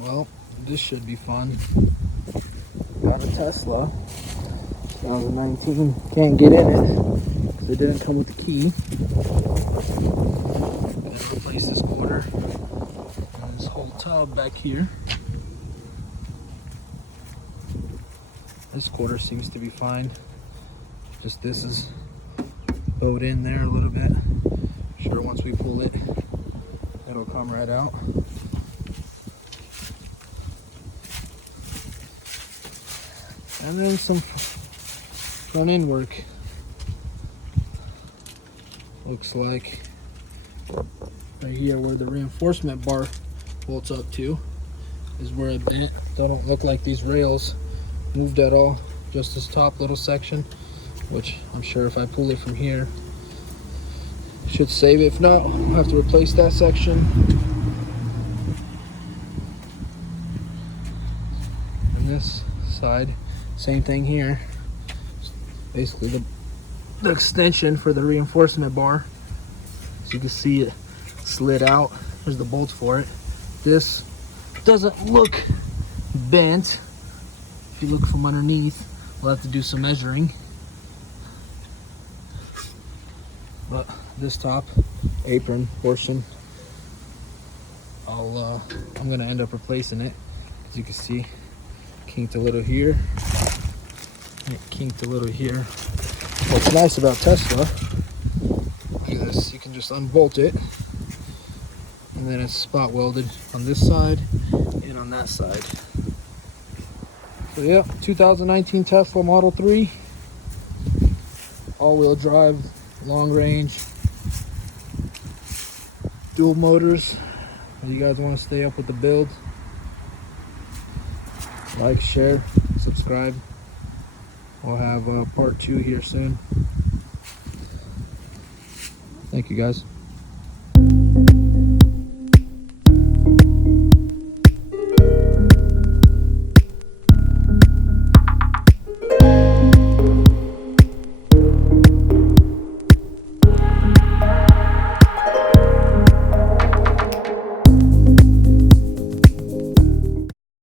Well, this should be fun. Got a Tesla 2019. Can't get in it because it didn't come with the key. Gotta replace this quarter and this whole tub back here. This quarter seems to be fine. Just this is bowed in there a little bit. Sure, once we pull it, it'll come right out. And then some front end work. Looks like right here where the reinforcement bar bolts up to is where it bent. Don't look like these rails moved at all. Just this top little section, which I'm sure if I pull it from here, should save it. If not, I'll have to replace that section. And this side, same thing here. Basically the extension for the reinforcement bar. So you can see it slid out. There's the bolts for it. This doesn't look bent. If you look from underneath, we'll have to do some measuring. But this top apron portion, I'm gonna end up replacing it. As you can see, kinked a little here, and it kinked a little here. What's nice about Tesla, look at this, you can just unbolt it, and then it's spot welded on this side and on that side. So yeah, 2019 Tesla Model 3, all-wheel drive, long range, dual motors. If you guys want to stay up with the build, like, share, subscribe. We'll have part 2 here soon. Thank you guys.